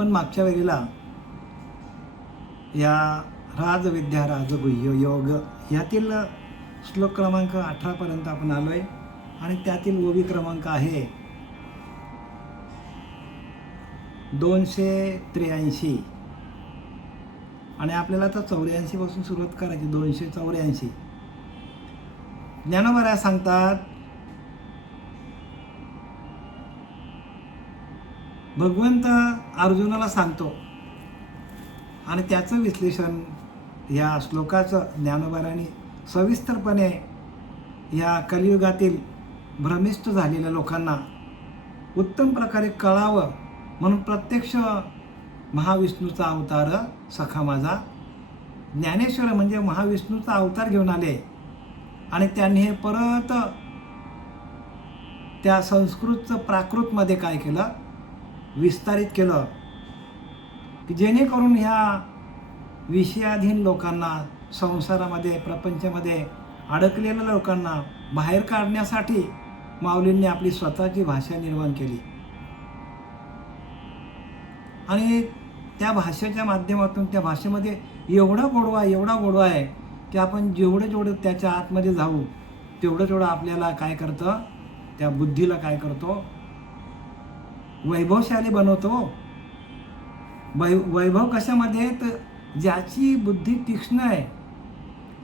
पण मागच्या वेळेला या राजविद्या राजगुह्य योग यातील श्लोक क्रमांक 18 पर्यंत आपण आलोय आणि त्यातील ओवी क्रमांक आहे 283 आणि आपल्याला आता 84 पासून सुरुवात करायची. 284 ज्ञानोबा सांगतात, भगवंत अर्जुनाला सांगतो आणि त्याचं विश्लेषण या श्लोकाचं ज्ञानोबारांनी सविस्तरपणे या कलियुगातील भ्रमिष्ट झालेल्या लोकांना उत्तम प्रकारे कळावं म्हणून प्रत्यक्ष महाविष्णूचा अवतार सखा माझा ज्ञानेश्वर म्हणजे महाविष्णूचा अवतार घेऊन आले आणि त्यांनी हे परत त्या संस्कृतचं प्राकृतमध्ये काय केलं, विस्तारित केलं की जेणेकरून ह्या विषयाधीन लोकांना, संसारामध्ये प्रपंचामध्ये अडकलेल्या लोकांना बाहेर काढण्यासाठी माऊलींनी आपली स्वतःची भाषा निर्माण केली आणि त्या भाषेच्या माध्यमातून त्या भाषेमध्ये एवढा गोडवा आहे की आपण जेवढं त्याच्या आतमध्ये जाऊ तेवढं आपल्याला काय करतं, त्या बुद्धीला काय करतो, वैभवशाली बनवतो. वैभव कशामध्ये, तर ज्याची बुद्धी तीक्ष्ण आहे,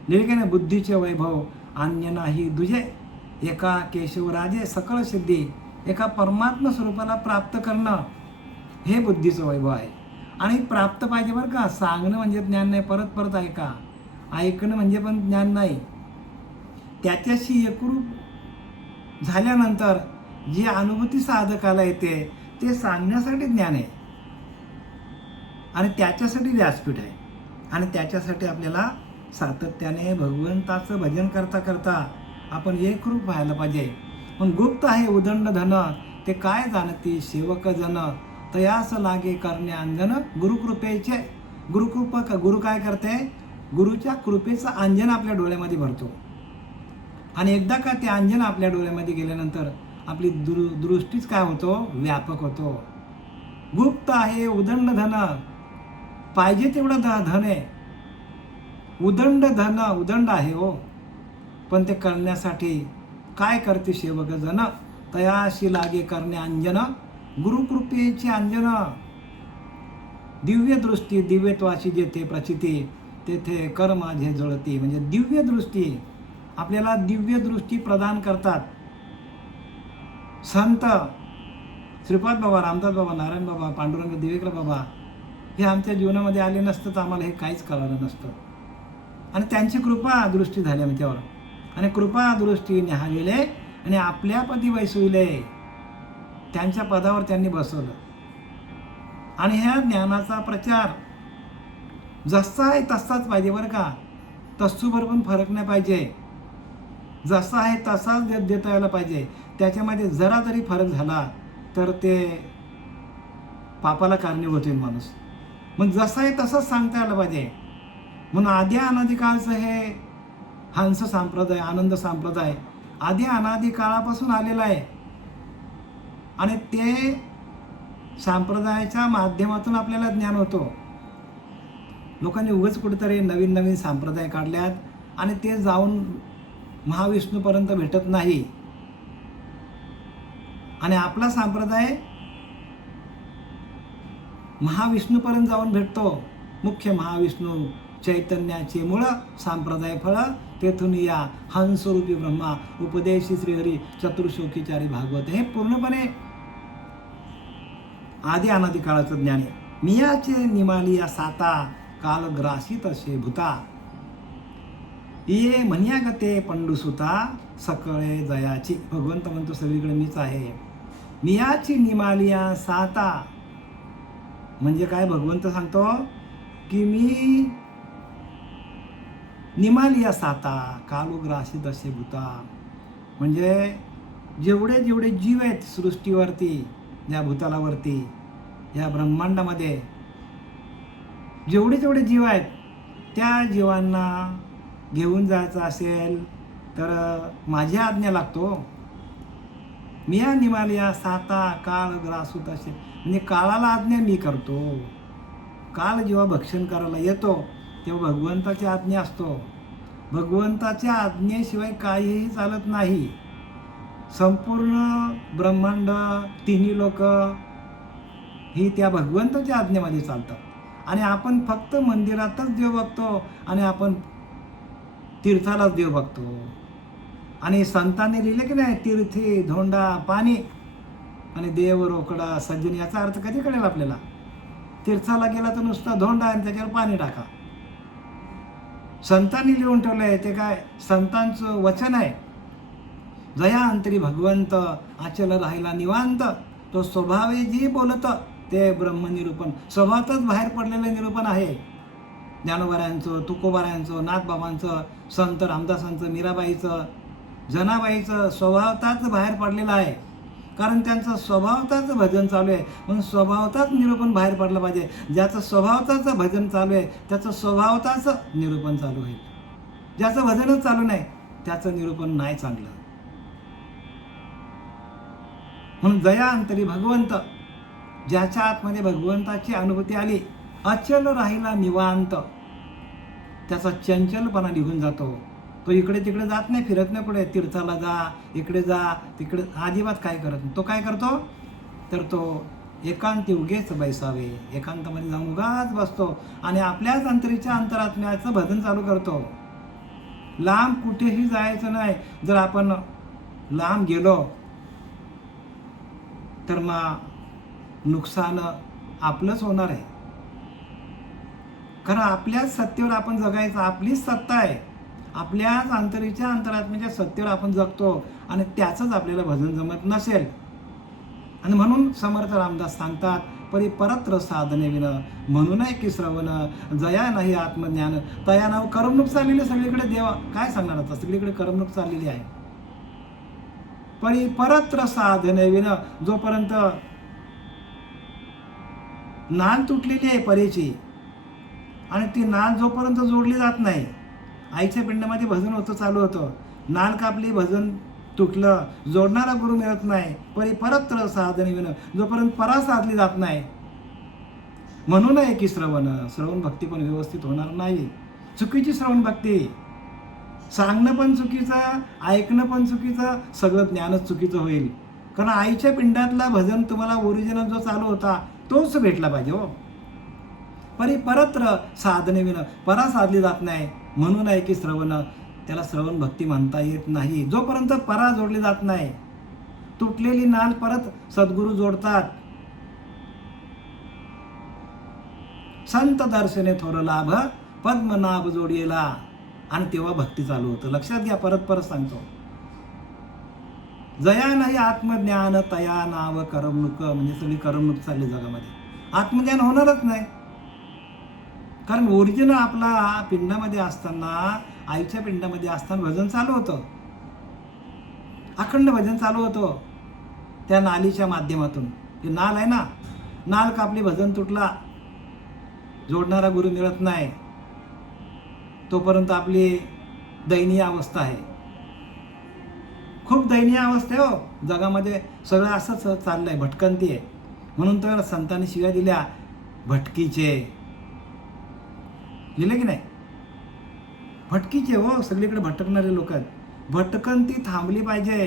लिहिले ना, बुद्धीचे वैभव अन्य नाही दुजे, एका केशवराजे सकळ सिद्धी, एका परमात्मा स्वरूपाला प्राप्त करणं हे बुद्धीचं वैभव आहे. आणि प्राप्त पाहिजे बरं का, सांगणं म्हणजे ज्ञान नाही, परत ऐकणं म्हणजे पण ज्ञान नाही. त्याच्याशी एकरूप झाल्यानंतर जी अनुभूती साधकाला येते ते सांगण्यासाठी ज्ञान आहे आणि त्याच्यासाठी व्यासपीठ आहे आणि त्याच्यासाठी आपल्याला सातत्याने भगवंताचं भजन करता करता आपण एकरूप व्हायला पाहिजे. पण गुप्त आहे उदंड धन, ते काय जाणती सेवक जन, तयास लागे करणे अंजन गुरुकृपेचे. गुरु काय करते, गुरुच्या कृपेचं अंजन आपल्या डोळ्यामध्ये भरतो आणि एकदा का ते अंजन आपल्या डोळ्यामध्ये गेल्यानंतर आपली दृष्टीच काय होतो, व्यापक होतो. गुप्त आहे उदंड धन, पाहिजे तेवढं धन आहे, उदंड आहे हो, पण ते करण्यासाठी काय करते सेवक जन, तयाशी लागे करणे अंजन गुरुकृपेची अंजन. दिव्य दृष्टी, दिव्यत्वाची जेथे प्रचिती तेथे कर माझे जळती. म्हणजे दिव्य दृष्टी, आपल्याला दिव्य दृष्टी प्रदान करतात संत श्रीपाद बाबा, रामदास बाबा, नारायण बाबा, पांडुरंग दिवेकर बाबा. हे आमच्या जीवनामध्ये आले नसतं तर आम्हाला हे काहीच कळालं नसतं आणि त्यांची कृपा दृष्टी झाली आमच्यावर आणि कृपा दृष्टी निहाळले आणि आपल्या पदी वैसविले, त्यांच्या पदावर त्यांनी बसवलं. आणि ह्या ज्ञानाचा प्रचार जसा आहे तसाच पाहिजे बरं का, तसूभर पण फरक नाही पाहिजे, जसा आहे तसाच देता यायला पाहिजे. त्याच्यामध्ये जरा जरी फरक झाला तर ते पापाला कारणीभूत होईल माणूस. मग जसा आहे तसंच सांगता यायला पाहिजे. म्हणून आधी अनादी काळचं हे हंस संप्रदाय, आनंद संप्रदाय आधी अनादी काळापासून आलेला आहे आणि ते संप्रदायाच्या माध्यमातून आपल्याला ज्ञान होतो. लोकांनी उगाच कुठेतरी नवीन संप्रदाय काढल्यात आणि ते जाऊन महाविष्णूपर्यंत भेटत नाही आणि आपला संप्रदाय महाविष्णूपर्यंत जाऊन भेटतो. मुख्य महाविष्णू चैतन्याचे मूळ संप्रदाय फळ तेथून या हंसरूपी ब्रह्मा उपदेशी श्रीहरी चतुर्श्लोकीचारी भागवत. हे पूर्णपणे आधी अनादी काळाचं ज्ञान आहे. मियाचे निमालिया साता काल ग्रासित असे भूता, ये म्हणया गते पंडुसुता सकळे जयाची. भगवंत म्हणतो सगळीकडे मीच आहे. मियाची निमालिया साता म्हणजे काय, भगवंत सांगतो की मी निमालिया साता कालोग्रासित असे भूता, म्हणजे जेवढे जीव आहेत सृष्टीवरती, या भूतलावरती, या ब्रह्मांडामध्ये जेवढे जीव आहेत त्या जीवांना घेऊन जायचं असेल तर माझी आज्ञा लागतो. मिया निमालिया साता काळ ग्रासूत असे, म्हणजे काळाला आज्ञा मी करतो. काल जेव्हा भक्षण करायला येतो तेव्हा भगवंताची आज्ञा असतो. भगवंताच्या आज्ञेशिवाय काहीही चालत नाही. संपूर्ण ब्रह्मांड, तिन्ही लोक ही त्या भगवंताच्या आज्ञेमध्ये चालतात. आणि आपण फक्त मंदिरातच देव बघतो आणि आपण तीर्थालाच देव बघतो. आणि संतांनी लिहिले की नाही, तीर्थी धोंडा पाणी आणि देव रोकडा सज्जन. याचा अर्थ कधी कळेल आपल्याला? तीर्थाला गेला तर नुसता धोंडा आणि त्याच्यावर पाणी टाका. संतांनी लिहून ठेवलं आहे ते काय? संतांचं वचन आहे. जया अंतरी भगवंत आचल राहिला निवांत, तो स्वभावे जी बोलत ते ब्रह्मनिरूपण. स्वभावातच बाहेर पडलेलं निरूपण आहे. ज्ञानोबारायांचं, तुकोबारायांचं, नाथबाबांचं, संत रामदासांचं, मीराबाईचं, जनाबाईचं स्वभावताच बाहेर पडलेलं आहे. कारण त्यांचं स्वभावताच भजन चालू आहे. म्हणून स्वभावताच निरूपण बाहेर पडलं पाहिजे. ज्याचं स्वभावताच भजन चालू आहे त्याचं स्वभावताच निरूपण चालू आहे. ज्याचं भजनच चालू नाही त्याचं निरूपण नाही चांगलं. म्हणून जया अंतरी भगवंत, ज्याच्या आतमध्ये भगवंताची अनुभूती आली, अचल राहिला निवांत, त्याचा चंचलपणा निघून जातो. तो इकडे तिकडे जात नाही, फिरत नाही कुठे. तीर्थाला जा, इकडे जा, तिकडे अजिबात काय करत नाही. तो काय करतो? तर तो एकांती उगेच बैसावे, एकांतामध्ये जाऊन उगाच बसतो आणि आपल्याच अंतरीच्या अंतरात्म्याचं भजन चालू करतो. लांब कुठेही जायचं नाही. जर आपण लांब गेलो तर मग नुकसान आपलंच होणार आहे. कारण आपल्याच सत्तेवर आपण जगायचं, आपलीच सत्ता आहे. आपल्याच अंतरीच्या अंतरात्म्याच्या सत्तेवर आपण जगतो आणि त्याचंच आपल्याला भजन जमत नसेल. आणि म्हणून समर्थ रामदास सांगतात, परी परत्र साधने विन म्हणून आहे की श्रवण, जया नाही आत्मज्ञान तया नाव. करमणूक चाललेली सगळीकडे. देवा काय सांगणार आता? सगळीकडे करमणूक चाललेली आहे. परी परत्र साधने विन, जोपर्यंत नाल तुटलेली आहे परीची आणि ती नाल जोपर्यंत जोडली जात नाही, आईच्या पिंडामध्ये भजन होतं, चालू होतं, नाल कापली, भजन तुटलं, जोडणारा गुरु मिळत नाही. परी परत्र साधने विन, जोपर्यंत परा साधली जात नाही. म्हणून आहे की श्रवण भक्ती पण व्यवस्थित होणार नाही. चुकीची श्रवण भक्ती, सांगणं पण चुकीचं, ऐकणं पण चुकीचं, सगळं ज्ञानच चुकीचं होईल. कारण आईच्या पिंडातला भजन तुम्हाला ओरिजिनल जो चालू होता तोच भेटला पाहिजे हो. परी परत्र साधने विन, परा साधली जात नाही. म्हणून आहे की श्रवण, त्याला श्रवण भक्ती म्हणता येत नाही जोपर्यंत परा जोडली जात नाही. तुटलेली नाल परत सद्गुरू जोडतात. संत दर्शने थोर लाभ, पद्मनाभ जोडीला, आणि तेव्हा भक्ती चालू होतं. लक्षात घ्या, परत परत सांगतो. जया नाही आत्मज्ञान तया नाव करमणूक. म्हणजे सगळी करमणूक चालली जगामध्ये. आत्मज्ञान होणारच नाही. कारण ओरिजिनल आपला पिंडामध्ये असताना, आईच्या पिंडामध्ये असताना भजन चालू होतं, अखंड भजन चालू होतं त्या नालीच्या माध्यमातून. ते नाल आहे ना, नाल कापली, भजन तुटला, जोडणारा गुरु मिळत नाही, तोपर्यंत आपली दयनीय अवस्था आहे. खूप दयनीय अवस्था आहे हो. जगामध्ये सगळं असंच चाललंय, भटकंती आहे. म्हणून तर संतांनी शिव्या दिल्या, भटकीचे. लिहिले की नाही? भटकीचे हो, सगळीकडे भटकणारे लोक आहेत. भटकंती थांबली पाहिजे.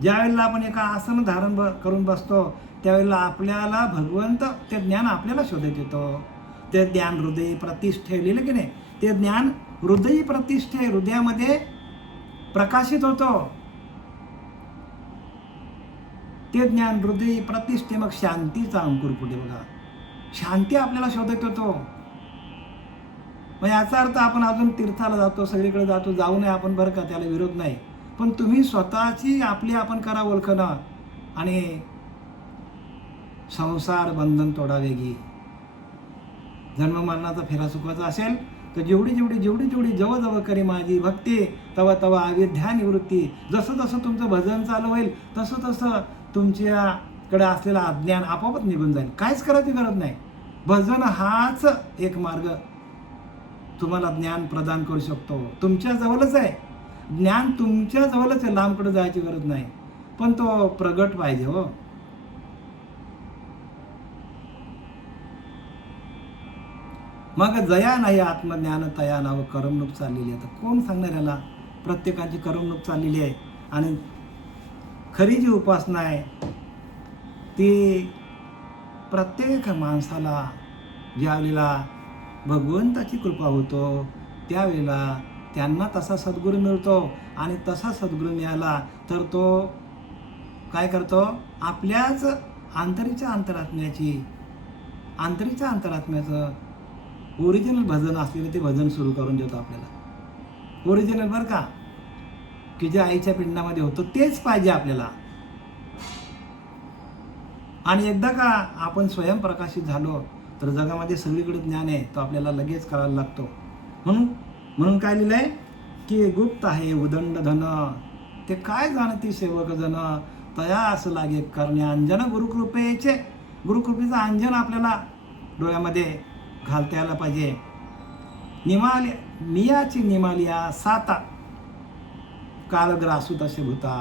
ज्यावेळेला आपण एका आसन धारण करून बसतो त्यावेळेला आपल्याला भगवंत, ते ज्ञान आपल्याला शोधत येतो. ते ज्ञान हृदयी प्रतिष्ठे. लिहिले की नाही? ते ज्ञान हृदयी प्रतिष्ठे, हृदयामध्ये प्रकाशित होतो. ते ज्ञान हृदयी प्रतिष्ठे. मग शांतीचा अंकुर कुठे? बघा, शांती आपल्याला शोधत होतो. मग याचा अर्थ आपण अजून तीर्थाला जातो, सगळीकडे जातो, जाऊ नये आपण, बरं का, त्याला विरोध नाही. पण तुम्ही स्वतःची आपली आपण करा ओळखणं आणि संसार बंधन तोडावे गी. जन्म मरणाचा फेरा चुकवायचा असेल तर जेवढी जवळ करी माझी भक्ती, तवा तवा अविद्या निवृत्ती. जसं जसं तुमचं भजन चालू होईल तसं तसं तुमच्याकडे असलेलं अज्ञान आपोआपच निघून जाईल. काहीच करायची गरज नाही. भजन हाच एक मार्ग तुम्हाला ज्ञान प्रदान करू शकतो. तुमच्या जवळच आहे ज्ञान, तुमच्या जवळच आहे, लांबकडे जायची गरज नाही. पण तो प्रगट पाहिजे हो. मग जया नाही आत्मज्ञान तया नाव करमणूक चाललेली आहे. तर कोण सांगणार याला? प्रत्येकाची करमणूक चाललेली आहे. आणि खरी जी उपासना आहे ती प्रत्येक माणसाला ज्यावेळेला भगवंताची कृपा होतो त्यावेळेला त्यांना तसा सद्गुरू मिळतो. आणि तसा सद्गुरू मिळाला तर तो काय करतो? आपल्याच आंतरीच्या अंतरात्म्याचं ओरिजिनल भजन असलेलं ते भजन सुरू करून देतो आपल्याला. ओरिजिनल बरं का, की जे आईच्या पिंडामध्ये होतं तेच पाहिजे आपल्याला. आणि एकदा का आपण स्वयंप्रकाशित झालो तर जगामध्ये सगळीकडे ज्ञान आहे तो आपल्याला लगेच कळायला लागतो. म्हणून काय लिहिलंय की गुप्त आहे उदंड धन ते काय जाणती सेवक जन तया असं लागे करणे अंजन गुरुकृपेचे. गुरुकृपेचं अंजन आपल्याला डोळ्यामध्ये घालता यायला पाहिजे. नियाची निमालिया साता काल ग्रासू तसे भूता.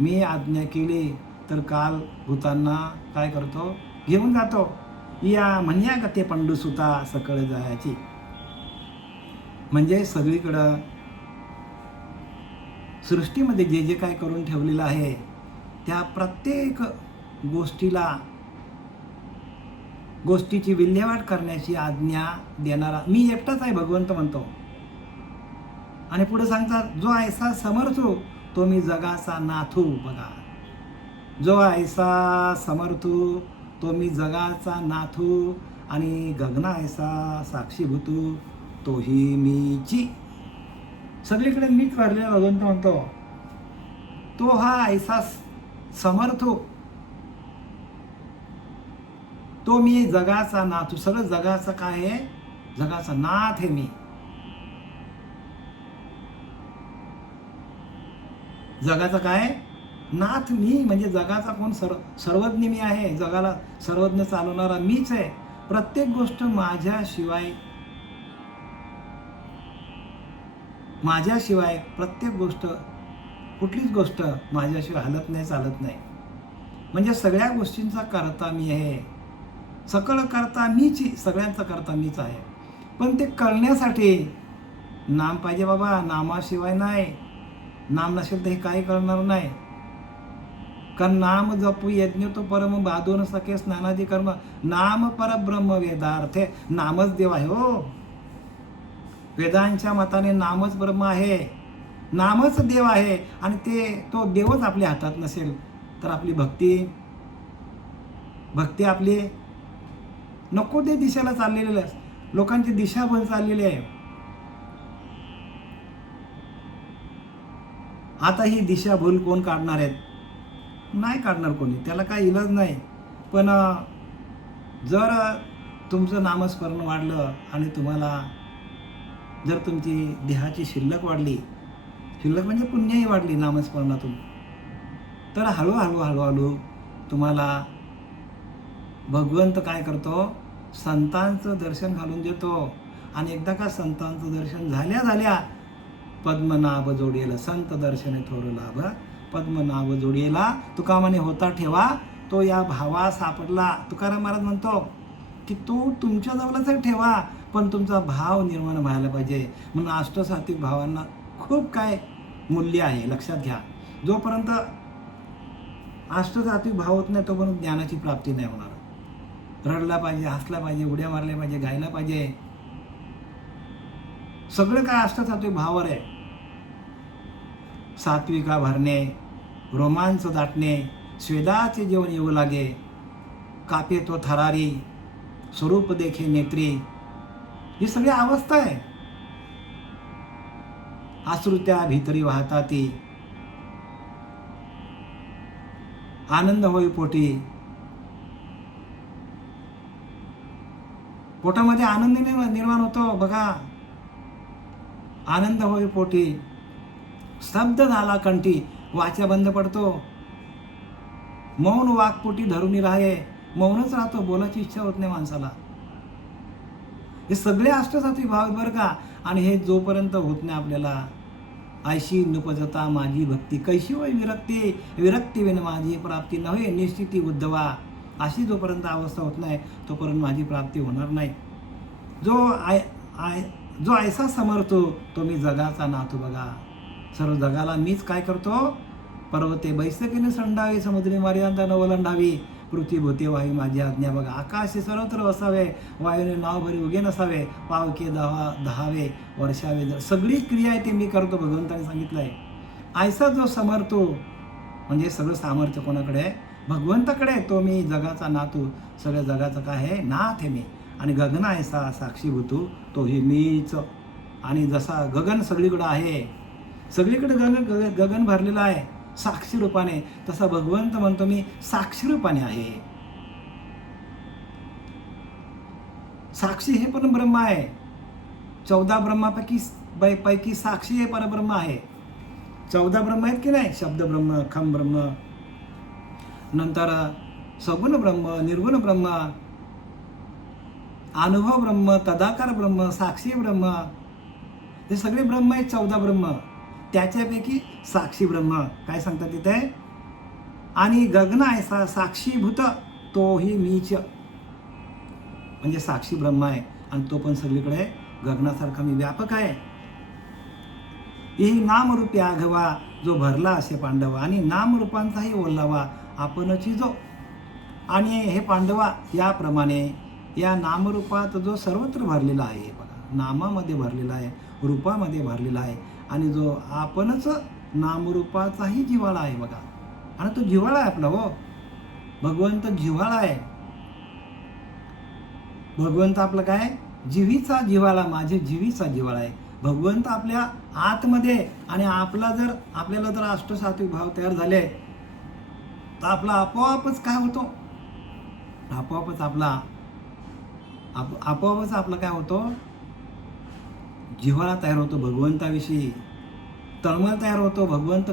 मी आज्ञा केली तर काल भूतांना काय करतो? घेऊन जातो. या म्हणया का ते पंडुसुता सकळ जायची. म्हणजे सगळीकडं सृष्टीमध्ये जे जे काय करून ठेवलेलं आहे त्या प्रत्येक गोष्टीची विल्हेवाट करण्याची आज्ञा देणारा मी एकटाच आहे भगवंत म्हणतो. आणि पुढे सांगतात जो ऐसा समर्थो तो मी जगाचा नाथू. बघा, जो ऐसा समर्थो तो मी जगाचा नाथू आणि गगना ऐसा साक्षीभूतू तोही मीची. सगळीकडे मीच भरलेला भगवंत म्हणतो. तो हा ऐसा समर्थो तो मी जगाचा नाथ. सगळं जगाचं काय आहे? जगाचा नाथ आहे मी. जगाचा काय? नाथ मी. म्हणजे जगाचा कोण? सर्वज्ञ मी आहे. जगाला सर्वज्ञ चालवणारा मीच आहे. प्रत्येक गोष्ट माझ्याशिवाय प्रत्येक गोष्ट, कुठलीच गोष्ट माझ्याशिवाय हलत नाही, चालत नाही. म्हणजे सगळ्या गोष्टींचा करता मी आहे. सकळ करता मीच, सगळ्यांचा करता मीच आहे. पण ते करण्यासाठी नाम पाहिजे बाबा. नामाशिवाय नाही. नाम नसेल तर हे काही करणार नाही. कारण नाम जपू यज्ञ तो परम बाधून सखे स्नानादी कर्म. नाम परब्रह्म वेदार्थे. नामच देव आहे हो. वेदांच्या मताने नामच ब्रह्म आहे. नामच देव आहे. आणि तो देवच आपल्या हातात नसेल तर आपली भक्ती आपली नको ते दिशेला चाललेलं. लोकांची दिशाभूल चाललेली आहे. आता ही दिशाभूल कोण काढणार आहेत? नाही काढणार कोणी. त्याला काही इलाज नाही. पण जर तुमचं नामस्मरण वाढलं आणि तुम्हाला जर तुमची देहाची शिल्लक वाढली, शिल्लक म्हणजे पुण्यही वाढली नामस्मरणातून, तर हळूहळू तुम्हाला भगवंत काय करतो? संतांचं दर्शन घालून देतो. आणि एकदा का संतांचं दर्शन झाल्या पद्मनाभ जोडियेला. संत दर्शने थोर लाभ पद्मनाभ जोडियेला. तुका म्हणे होता ठेवा तो या भावा सापडला. तुकाराम महाराज म्हणतो की तो तुमच्या जवळच ठेवा पण तुमचा भाव निर्माण व्हायला पाहिजे. म्हणून अष्टसात्विक भावांना खूप काय मूल्य आहे, लक्षात घ्या. जोपर्यंत अष्टसात्विक भाव होत नाही तोपर्यंत ज्ञानाची प्राप्ती नाही होणार. रडला पाहिजे, हसला पाहिजे, उड्या मारल्या पाहिजे, गायला पाहिजे. सगळं काय अष्टसात्विक भावावर आहे. सात्विका भरणे, रोमांच दाटणे, स्वेदाचे जेवण येऊ लागे, कापे तो थरारी, स्वरूप देखे नेत्री. ही सगळी अवस्था आहे. आश्रुत्या भीतरी वाहताती, आनंद होई पोटी. पोटामध्ये आनंद निर्माण होतो बघा. आनंद होई पोटी, स्तब्ध झाला कंठी, वाचा बंद पडतो. मौन वाकपोटी धरून राहे, मौनच राहतो, बोलायची इच्छा होत नाही माणसाला. हे सगळे अष्टसात्विक भाव आहेत बरं का. आणि हे जोपर्यंत होत नाही आपल्याला, ऐशी नुपजता माझी भक्ती, कैशी होय विरक्ती, विरक्ती विन माझी प्राप्ती नव्हे निश्चिती उद्धवा. अशी जोपर्यंत अवस्था होत नाही तोपर्यंत माझी प्राप्ती होणार नाही. जो जो ऐसा समर्थो तो मी जगाचा नातू बघा. सर्व जगाला मीच काय करतो, पर्वते बैसकीने संडावी, समुद्री मर्यादा न ओलांडावी, पृथ्वी भूते वायू माझी आज्ञा बघा. आकाशे सर्वत्र वसावे, वायूने नाव भरी उगे नसावे, पावके दहावे वर्षावे. सगळी क्रिया आहे ती मी करतो, भगवंताने सांगितलं आहे. ऐसा जो समर्थो म्हणजे सगळं सामर्थ्य कोणाकडे आहे, भगवंताकडे. तो मी जगाचा नातू, सगळ्या जगाचं काय आहे, नाथ आहे मी. आणि गगन ऐसा साक्षीभूतू तोही मीच. आणि जसा गगन सगळीकडं आहे, सगळीकडे गगन भरलेलं आहे साक्षी रूपाने, तसा भगवंत म्हणतो मी साक्षी रूपाने आहे. साक्षी हे परब्रह्म आहे. 14 ब्रह्मापैकी साक्षी हे परब्रह्म आहे. 14 ब्रह्म आहेत की नाही, शब्द ब्रह्म, खम ब्रह्म, नंतर सगुण ब्रह्म, निर्गुण ब्रह्म, अनुभव ब्रह्म, तदाकार ब्रह्म, साक्षी ब्रह्म. हे सगळे ब्रह्म आहेत, 14 ब्रह्म. त्याच्यापैकी साक्षी ब्रह्म काय सांगतात तिथे, आणि गगन ऐसा साक्षीभूत तोही मीच. म्हणजे साक्षी ब्रह्म आहे आणि तो पण सगळीकडे गगनासारखा मी व्यापक आहे. ही नामरूपी आघवा जो भरला असे पांडव, आणि नामरूपांचाही ओलावा आपणची जो. आणि हे पांडवा याप्रमाणे या नामरूपात जो सर्वत्र भरलेला आहे बघा, नामामध्ये भरलेला आहे, रूपामध्ये भरलेला आहे, आणि जो आपणच नामरूपाचाही जिव्हाळा आहे बघा. आणि तो जिव्हाळा आहे आपला, हो भगवंत जिव्हाळा आहे. भगवंत आपलं काय, जीवीचा जिव्हाळा, माझे जीवीचा जिव्हाळा आहे. भगवंत आपल्या आतमध्ये. आणि आपल्याला जर अष्टसात्विक भाव तयार झाले तर आपला आपोआपच काय होतो, आपोआपच आपला काय होतो, जिव्हाळा तयार होतो भगवंताविषयी, तळमळ तयार होतो. भगवंत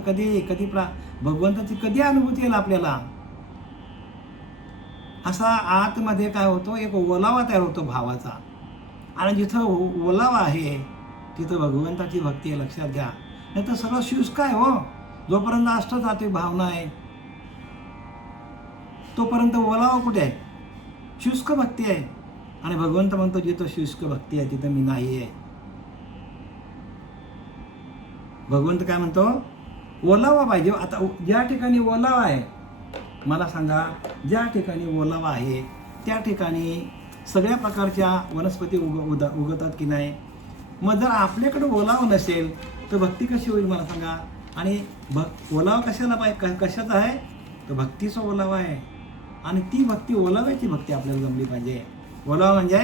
भगवंताची कधी अनुभूती येईल आपल्याला, असा आतमध्ये काय होतो, एक ओलावा तयार होतो भावाचा. आणि जिथं ओलावा आहे तिथं भगवंताची भक्ती आहे, लक्षात घ्या. नाही तर सगळं शुष्क आहे हो. जोपर्यंत अष्टसात्विक भावना आहे तोपर्यंत ओलावा कुठे आहे, शुष्क भक्ती आहे. आणि भगवंत म्हणतो जिथं शुष्क भक्ती आहे तिथं मी नाही आहे. भगवंत काय म्हणतो, ओलावा पाहिजे. आता ज्या ठिकाणी ओलावा आहे, मला सांगा, ज्या ठिकाणी ओलावा आहे त्या ठिकाणी सगळ्या प्रकारच्या वनस्पती उगतात की नाही. मग जर आपल्याकडे ओलावा नसेल तर भक्ती कशी होईल मला सांगा. आणि ओलावा कशाला पाहिजे, कशाचा आहे, तर भक्तीचा ओलावा आहे. आणि ती भक्ती, ओलाव्याची भक्ती आपल्याला जमली पाहिजे. ओलावा म्हणजे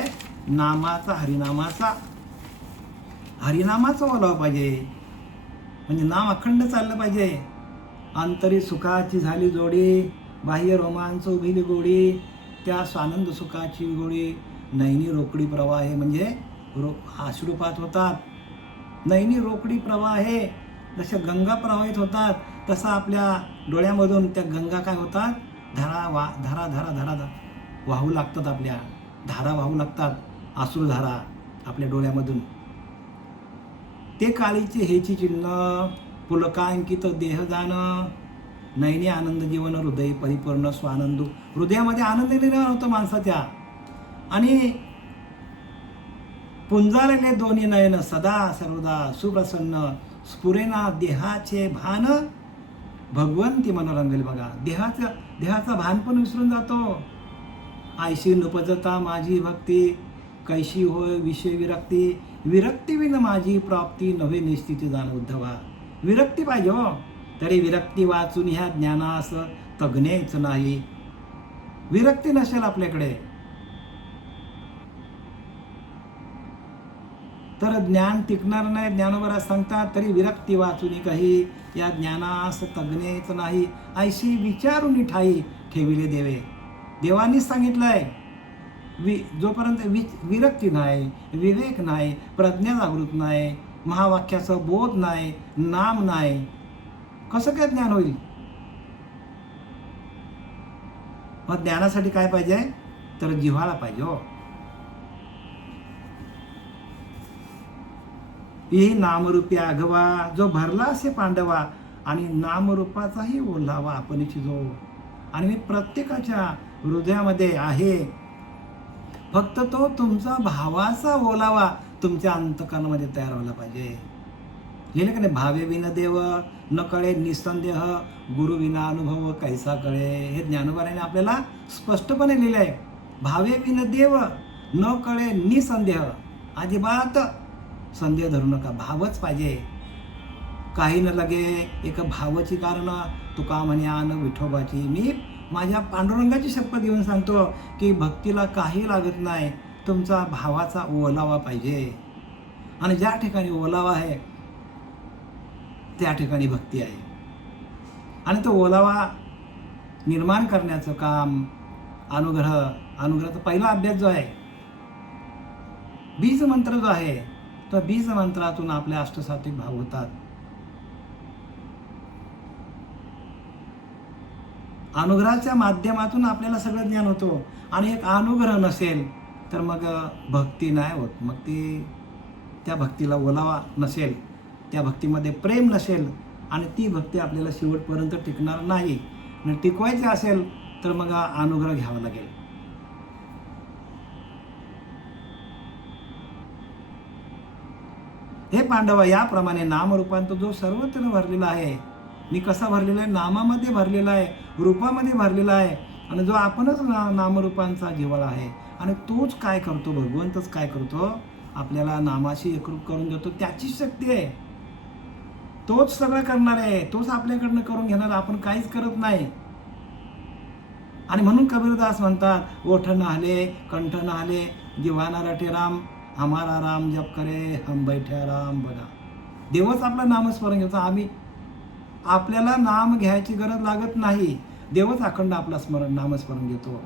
नामाचा, हरिनामाचा ओलावा पाहिजे. म्हणजे नाम अखंड चाललं पाहिजे. अंतरी सुखाची झाली जोडी, बाह्य रोमांच उभिली गोडी, त्या स्वानंद सुखाची गोडी, नैनी रोकडी प्रवाहे. म्हणजे अश्रुपात होतात, नैनी रोकडी प्रवाहे. जशा गंगा प्रवाहित होतात तसं आपल्या डोळ्यामधून त्या गंगा काय होतात, धारा वाहू लागतात, आपल्या धारा वाहू लागतात, अश्रुधारा आपल्या डोळ्यामधून. ते काळीचे हेची चिन्ह, पुलकांकित देहदान, नैनी आनंद जीवन हृदय परिपूर्ण स्वानंदू. हृदयामध्ये आनंद निर्माण होतो माणसाच्या. आणि पुंजारले दोन्ही नयन सदा सर्वदा सुप्रसन्न, स्फुरेना देहाचे भान, भगवंती मन रंगेल बघा. देहाचा भान पण विसरून जातो. आयशी नुपजता माझी भक्ती, कैशी होय विषय विरक्ती, विरक्ती विन माझी प्राप्ती, नव्हे निस्थिती जाण उद्धवा. विरक्ती पाहिजे हो. तरी विरक्ती वाचून ह्या ज्ञानास तज्ञेच नाही. विरक्ती नसेल आपल्याकडे तर ज्ञान टिकणार नाही. ज्ञानोबरात सांगतात, तरी विरक्ती वाचून काही या ज्ञानास तज्ञेच नाही. ऐशी विचारून ठाई ठेविले देवे. देवानीच सांगितलंय, जोपर्यंत विरक्ती नाही, विवेक नाही, प्रज्ञा जागृत नाही, महावाक्याचं बोध नाही, नाम नाही, कसं काय ज्ञान होईल. मग ज्ञानासाठी काय पाहिजे, तर जिव्हाळा पाहिजे हो. ही नामरूपी आघवा जो भरला असे पांडवा, आणि नामरूपाचाही ओलावा आपणची जो. आणि मी प्रत्येकाच्या हृदयामध्ये आहे. फक्त तो तुमचा भावाचा ओलावा तुमच्या अंतकरणामध्ये तयार व्हायला पाहिजे. लिहिलं का नाही, भावे विन देव न कळे निसंदेह, गुरु विना अनुभव कैसा कळे. हे ज्ञानोबाने आपल्याला स्पष्टपणे लिहिलं आहे. भावे विन देव न कळे निसंदेह, अजिबात संदेह धरू नका, भावच पाहिजे. काही न लगे एक भावाची कारण तुका म्हणे आन विठोबाची. मी माझ्या पांडुरंगाची शपथ घेऊन सांगतो की भक्तीला काही लागत नाही, तुमचा भावाचा ओलावा पाहिजे. आणि ज्या ठिकाणी ओलावा आहे त्या ठिकाणी भक्ती आहे. आणि तो ओलावा निर्माण करण्याचं काम अनुग्रहाचा पहिला अभ्यास जो आहे, बीज मंत्र जो आहे, तो बीज मंत्रातून आपले अष्टसात्विक भाव होतात. अनुग्रहाच्या माध्यमातून आपल्याला सगळं ज्ञान होतो. आणि एक अनुग्रह नसेल तर मग भक्ती नाही होत. मग त्या भक्तीला ओलावा नसेल, त्या भक्तीमध्ये प्रेम नसेल, आणि ती भक्ती आपल्याला शेवटपर्यंत टिकणार नाही. आणि टिकवायची असेल तर मग अनुग्रह घ्यावा लागेल. हे पांडवा, याप्रमाणे नामरूपांत जो सर्वत्र भरलेला आहे, मी कसा भरलेला आहे, नामामध्ये भरलेला आहे, रूपामध्ये भरलेला आहे. आणि जो आपणच नामरूपांचा जिव्हाळा आहे. आणि तोच काय करतो, भगवंतच काय करतो, आपल्याला नामाशी एकरूप करून देतो. त्याचीच शक्ती आहे, तोच सगळं करणार आहे, तोच आपल्याकडनं करून घेणार, आपण काहीच करत नाही. आणि म्हणून कबीरदास म्हणतात, ओठ नाहले कंठ नाहले जीवाना रटे राम, हमारा राम जप करे हम बैठे राम. बघा, देवच आपलं नामस्मरण घेतो. आपल्याला नाम घ्यायची गरज लागत नाही, देवच अखंड आपला नामस्मरण घेतो.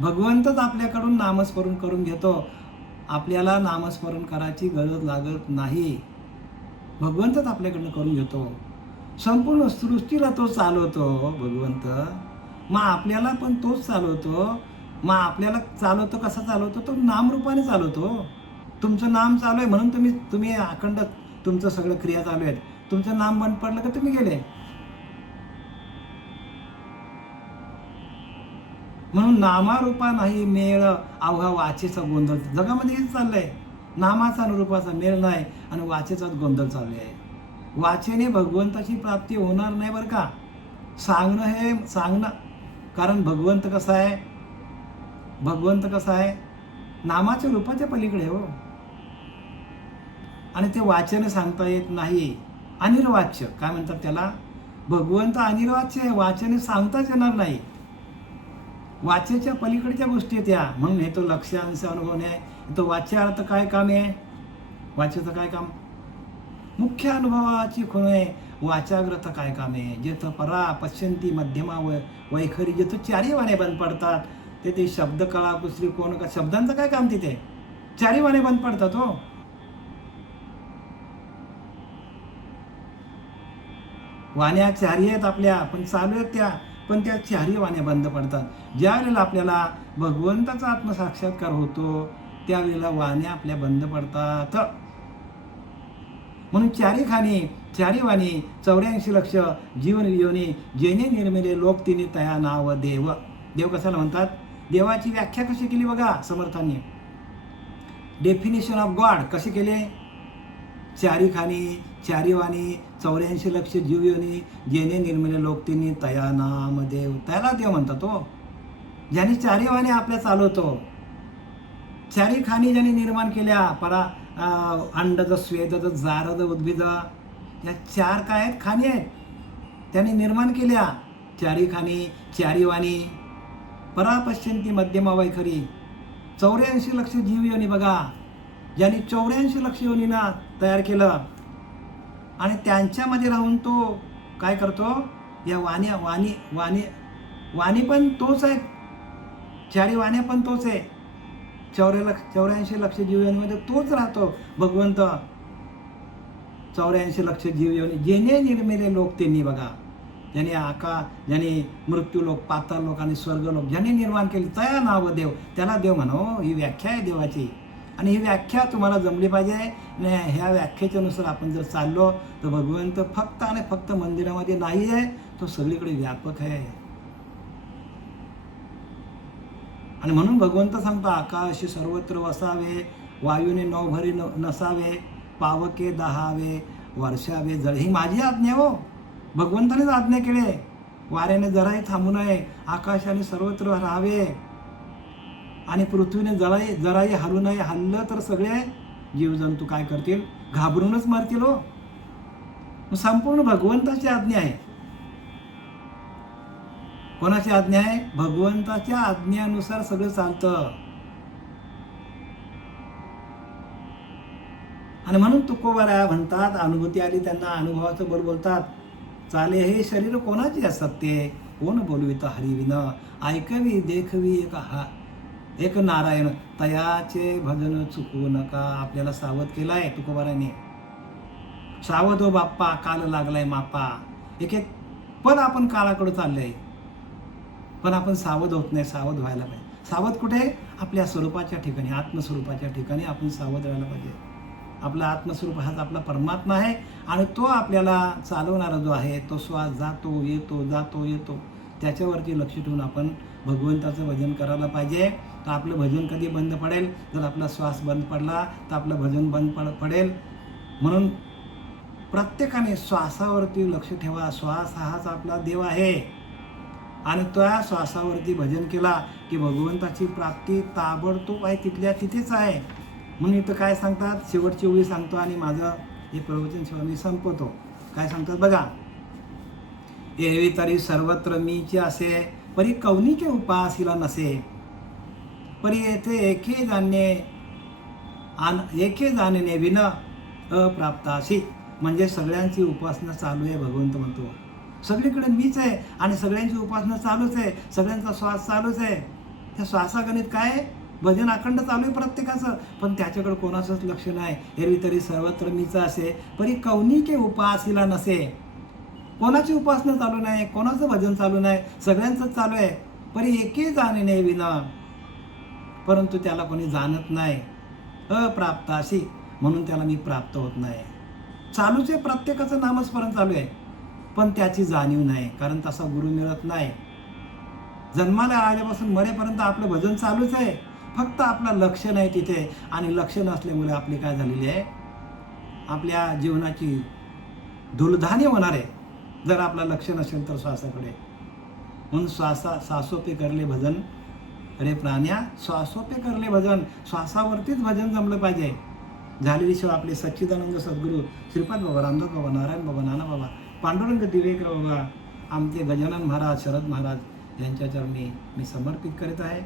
भगवंतच आपल्याकडून नामस्मरण करून घेतो. आपल्याला नामस्मरण करायची गरज लागत नाही, भगवंतच आपल्याकडनं करून घेतो. संपूर्ण सृष्टीला तो चालवतो भगवंत. मग आपल्याला पण तोच चालवतो. मग आपल्याला चालवतो, कसा चालवतो, तो नामरूपाने चालवतो. तुमचं नाम चालू आहे म्हणून तुम्ही अखंड तुमचं सगळं क्रिया चालू आहेत. तुमचं नाम बंद पडलं का तुम्ही गेले. म्हणून नामारूपा नाही मेळ अवघा वाचेचा गोंधळ. जगामध्ये हेच चाललंय, नामाचा आणि रूपाचा मेळ नाही आणि वाचेचाच गोंधळ चालले आहे. वाचेने भगवंताची प्राप्ती होणार नाही बरं का. सांगणं कारण भगवंत कसा आहे, नामाच्या रूपाच्या पलीकडे हो. आणि ते वाचन सांगता येत नाही. अनिर्वाच्य काय म्हणतात त्याला, भगवंत अनिर्वाच्य आहे, वाचने सांगताच येणार नाही. वाचेच्या पलीकडच्या गोष्टी त्या. म्हणून हे तो लक्ष्यांश अनुभव आहे. तो वाच्य अर्थ काय काम आहे, वाचेचं काय काम, मुख्य अनुभवाची खुण आहे. वाचाग्रत काय काम आहे, जेथं परा पश्यंती मध्यमा वैखरी, जेथं चारी वाणे बंद पडतात तेथे शब्द कळा कुसरी कोण का, शब्दांचं काय काम, तिथे चारी वाणे बंद पडतात हो. वाण्या चारी आहेत आपल्या, पण चालू आहेत त्या, पण त्या चारी वाण्या बंद पडतात. ज्या वेळेला आपल्याला भगवंताचा आत्मसाक्षात्कार होतो त्यावेळेला वाण्या आपल्या बंद पडतात. म्हणून चारी वाणी 84 लक्ष जीवन योनी, जेने निर्मिले लोक तिने तया नाव देव. देव कशाला म्हणतात, देवाची व्याख्या कशी केली बघा समर्थांनी. डेफिनेशन ऑफ गॉड कशी केले, चारी वाणी 84 लक्ष जीव योनी, जेने निर्मिले लोक तिने तया नाम देव. त्याला देव म्हणतात हो. ज्याने चारी वाणी आपल्या चालवतो, चारी खाणी ज्याने निर्माण केल्या, अंडज स्वेदज जारद उद्भिद, या चार काय आहेत, खाणी आहेत, त्याने निर्माण केल्या. चारी खाणी, चारी वाणी, परापश्यंती मध्यमा वैखरी, 84 लक्ष जीव योनी बघा, ज्यांनी 84 लक्ष योनीना तयार केलं. आणि त्यांच्यामध्ये राहून तो काय करतो, या वाणी पण तोच आहे, चारी वाण्या पण तोच आहे. 84 लक्ष जीव योनीमध्ये तोच राहतो भगवंत. 84 लक्ष जीव योनी, जेने निर्मिले लोक त्यांनी बघा, ज्याने मृत्यू लोक, पाताळ लोक आणि स्वर्ग लोक ज्याने निर्माण केले, तया नाव देव, त्याला देव म्हणो. ही व्याख्या आहे देवाची. आणि ही व्याख्या तुम्हाला जमली पाहिजे. आणि ह्या व्याख्येच्या नुसार आपण जर चाललो तर भगवंत फक्त आणि फक्त मंदिरामध्ये नाही आहे, तो सगळीकडे व्यापक आहे. आणि म्हणून भगवंत सांगतो, आकाश सर्वत्र वसावे, वायूने नवभरी नसावे, पावके दहावे, वर्षावे जळ. ही माझी आज्ञा हो, भगवंतानेच आज्ञा केली. वाऱ्याने जराही थांबू नये, आकाशाने सर्वत्र राहावे आणि पृथ्वीने जराही हलू नये. हल्लं तर सगळे जीवजंतू काय करतील? घाबरूनच मरतील हो. संपूर्ण भगवंताची आज्ञा आहे. कोणाची आज्ञा आहे? भगवंताच्या आज्ञेनुसार सगळं चालतं. आणि म्हणून तुकोबाराया म्हणतात, अनुभूती आली त्यांना, अनुभवाचं बोल बोलतात. चाले हे शरीर कोणाचे असत्य, कोण बोलवित हरिविन, ऐकवी देखवी एक नारायण, तयाचे भजन चुकवू नका. आपल्याला सावध केलाय तुकोबाराने. सावध हो बाप्पा, काल लागलाय मापा. एक एक पद आपण काळाकडे चाललंय, पण आपण सावध होत नाही. सावध व्हायला पाहिजे. सावध कुठे? आपल्या स्वरूपाच्या ठिकाणी, आत्मस्वरूपाच्या ठिकाणी आपण सावध राहायला पाहिजे. आपला आत्मस्वरूप हाच आपला परमात्मा आहे आणि तो आपल्याला चालवणारा जो आहे, तो श्वास जातो येतो जातो येतो, त्याच्यावरती लक्ष ठेवून आपण भगवंताचं भजन करायला पाहिजे. तर आपलं भजन कधी बंद पडेल? जर आपला श्वास बंद पडला तर आपलं भजन बंद पडेल. म्हणून प्रत्येकाने श्वासावरती लक्ष ठेवा. श्वास हाच आपला देव आहे आणि त्या श्वासावरती भजन केला की भगवंताची प्राप्ती ताबडतोब आहे, तिथल्या तिथेच आहे. म्हणून इथं काय सांगतात? शेवटची ओळी सांगतो आणि माझं हे प्रवचन मी संपवतो. काय सांगतात बघा, एरवी तरी सर्वत्र मीचे असे, परी कौनीचे उपासीला नसे, परी येथे एके जाणणे विन अप्राप्तासी. म्हणजे सगळ्यांची उपासना चालू आहे. भगवंत म्हणतो सगळीकडे मीच आहे आणि सगळ्यांची उपासना चालूच आहे, सगळ्यांचा श्वास चालूच आहे. त्या श्वासागणित काय? भजन अखंड चालू आहे प्रत्येकाचं, पण त्याच्याकडे कोणाचंच लक्ष नाही. एरवी तरी सर्वत्र मीच असे, परी कौनीके उपासीला नसे. कोणाची उपासना चालू नाही, कोणाचं भजन चालू नाही, सगळ्यांचंच चालू आहे. परी एके जाणणे विना, परंतु त्याला कोणी जाणत नाही. अप्राप्तासी, म्हणून त्याला मी प्राप्त होत नाही. चालूच आहे, प्रत्येकाचं नामस्मरण चालू आहे, पण त्याची जाणीव नाही, कारण तसा गुरु मिळत नाही. जन्माला आल्यापासून मरेपर्यंत आपलं भजन चालूच आहे, फक्त आपलं लक्ष नाही तिथे. आणि लक्ष नसल्यामुळे आपली काय झालेली आहे? आपल्या जीवनाची धूलधान्य होणार आहे जर आपलं लक्ष नसेल तर श्वासाकडे. म्हणून श्वासोपे करले भजन अरे प्राण्या, श्वासोपे करले भजन. श्वासावरतीच भजन जमलं पाहिजे. झालेली शिवाय आपले सच्चिदानंद सद्गुरू श्रीपाद बाबा, रामदास बाबा, नारायण बाबा, नाना बाबा, पांडुरंग दिवेकर बाबा, आमचे गजानन महाराज, शरद महाराज यांच्या चरणी मी समर्पित करीत आहे.